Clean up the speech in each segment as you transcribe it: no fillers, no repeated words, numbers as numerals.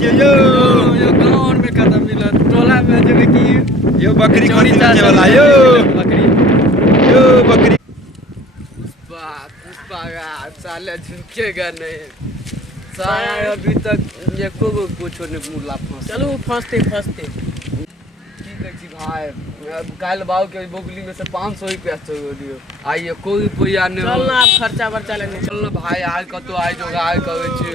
चाहिए यो यो गाँव में खत्म मिला टोला में जो कि यो बकरी खसी बेचे वाला यो बकरी पुष्पा साले झुकेगा नहीं साया अभी तक एको को कुछ नहीं मुला फंस चलो फंसते भाई काल बाबू के बोगली में से 500 रुपया दियो आइए कोई पैसा नहीं चल ना खर्चा वर्चा लेने चल ना भाई आज कतो आइ जोगाड़ करे छी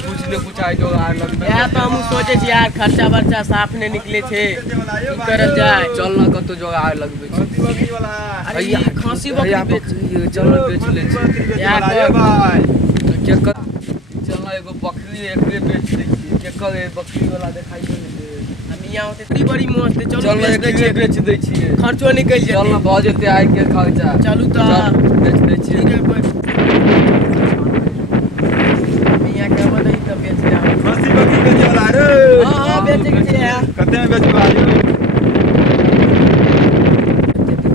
कुछ ने कुछ आइ जोगाड़ लगबे या तो हम सोचे छी यार खर्चा वर्चा साफ ने निकले छे की करल जाए चल ना कतो जोगाड़ लगबे छी बकरी वाला भैया खांसी बकरी बेच चल ना बेच ले छी यार भाई के चल ना एगो बकरी एकरे बेच दे के करे बकरी वाला दिखाई दे यहाँ होते बड़ी मस्त है चलो बेच दे छिए खर्चो निकल जाए चल ना भ जेते आइ के खर्चा चलू त बेच दे छिए मियां के बताई त बेच दे खसी बकरी बेचे वाला रे हां बेचे के छै कते में बेचबा रे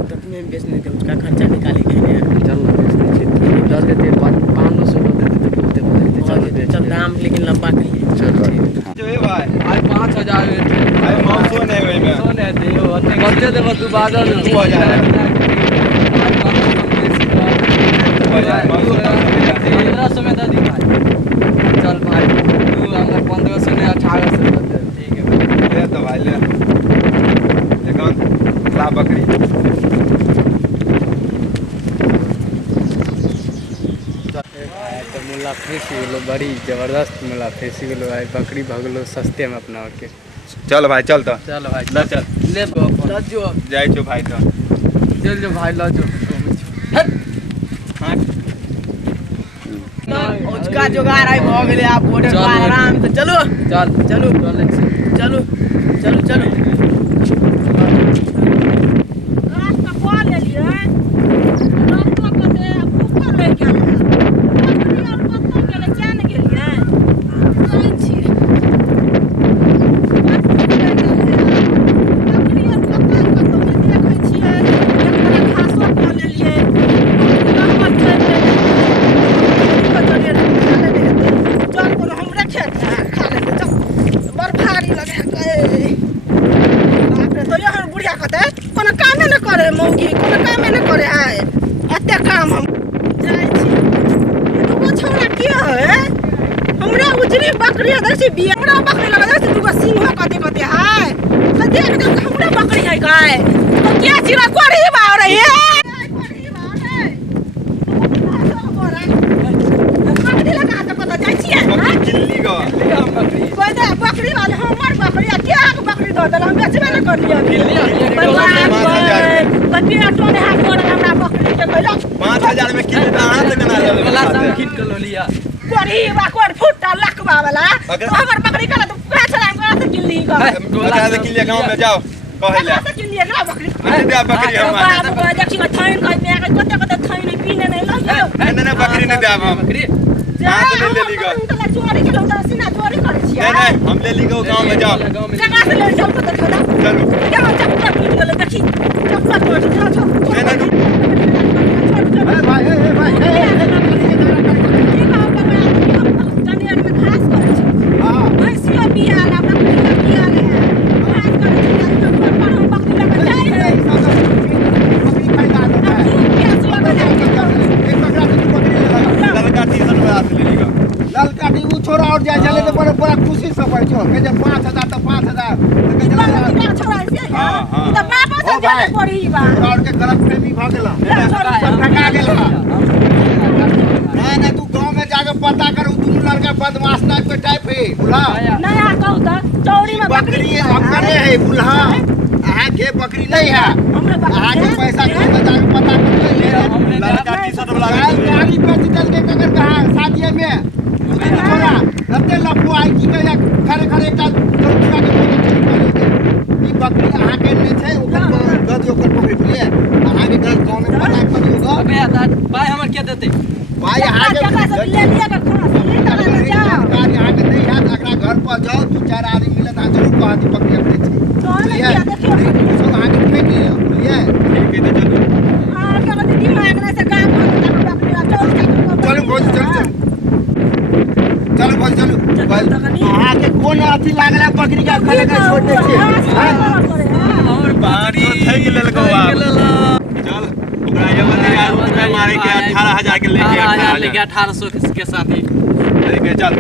कते में बेचने के उसका खर्चा निकाले के है चल ना बेच दे छिए दस देते 500 दे देते तो बोलते चल दाम लेकिन लंबा करिए चल जो है भाई आज 5000 भाई मांसो नहीं होई में सोने दियो बच्चे दे तू बादल 2000 1500 में दादी भाई चल भाई तू हमरा 1500 ने 1800 दे ठीक है ले तो भाई ले कौन ला बकरी तो मुल्ला फेंसी गेलो बड़ी जबरदस्त मुल्ला फेंसी गेलो भाई बकरी भगलो सस्ते में अपना और के चल भाई चल तो चल भाई ले चल ले जो जाय छो भाई तो चल जो भाई ला जो उसका जुगाड़ आई भ गेले आप बॉर्डर पर आराम से चलो चलो रास्ता पा ले लिए रास्ता कते ऊपर ले गेल और कतौ गेल जान गेलिए जाय छी मौगी कोनो काम नहीं करे है एते काम हम जाय छी दुगो छोरा के है हमरा उजरी बकरी दसी बिया हमरा बकरी लगा दसी दुगो सिंह कते है तो देख देख हमरा बकरी है गाय तो क्या चिरा कोरी बाव रे कोरी बाव रे बकरी लगा तो पता जाय छी दिल्ली गो कोई दे बकरी वाले हमर बकरी क्या बकरी दो दल हम बेचबे न कर लिया दिल्ली बकरी टोने हाथ कर हमरा बकरी के कहला 5000 में किलो दाना तक ना ले गला सब खींच के लो लिया कोरी बा कोर फुटा लकवा वाला तो हमर बकरी कला तो पूरा चला गया तो दिल्ली का बता दे किलिया गांव में जाओ कहले तो दिल्ली ना बकरी दे बकरी हम बाबू देखी में थाइन का में कते थाइन पीने नहीं लो नहीं बकरी नहीं दे हम बकरी हां तो ले ली गो तो चोरी के लोग सीना चोरी करे छी नहीं हम ले ली गो गांव में जाओ जगह से ले चल तो देखो चलो क्या चप्पल टूट गेल देखी चप्पल टूट गेल भाई छोरा और जाए चले तो बड़ा खुशी से पड़ छो के जब 5000 तो 5000 के जब छोरा से हां तो बाबा से जाते पड़ी बा और के गलत प्रेमी भ गेला ठगा गेला नहीं तू गांव में जाके पता करू दोनों लड़का बदमाश ना पे टाइप है बुला नहीं आ कहू तो चौड़ी में बकरी अपने है बुला आहा के बकरी नहीं है आहा के पैसा के जाके पता कर ले लड़का टी-शर्ट वाला गाड़ी पे चल के कगर कहा शादी में छोरा रते लफू आई की कहे खरे खरे का लड़का के ई बकरी आहा के नहीं छै ओकर गज ओकर पकड़ लिए आहा के घर गांव में पता करियोगा अबे भाई हमर के देते भाई आहा के ले लिया का खाना से ले जाओ गाड़ी आहा के नहीं है अगला घर पर जाओ दो चार आदमी मिले ता जरूर कहती बकरी अपने छै चल लिया देखियो सब आहा के फेंक लिया बुझलिए ठीक है चलो हां क्या दिमाग में से गांव में बकरी चलो चलो चलो चलो चलो चलो चलो चल आहा के कोन अथी लागल है बकरी के खड़े कर छोड़ दे छै और पाँच सौ थक लेलको आब चल ओकरा ये बता यार मारे के 18000 के लेके 1800 के साथ ही लेके चल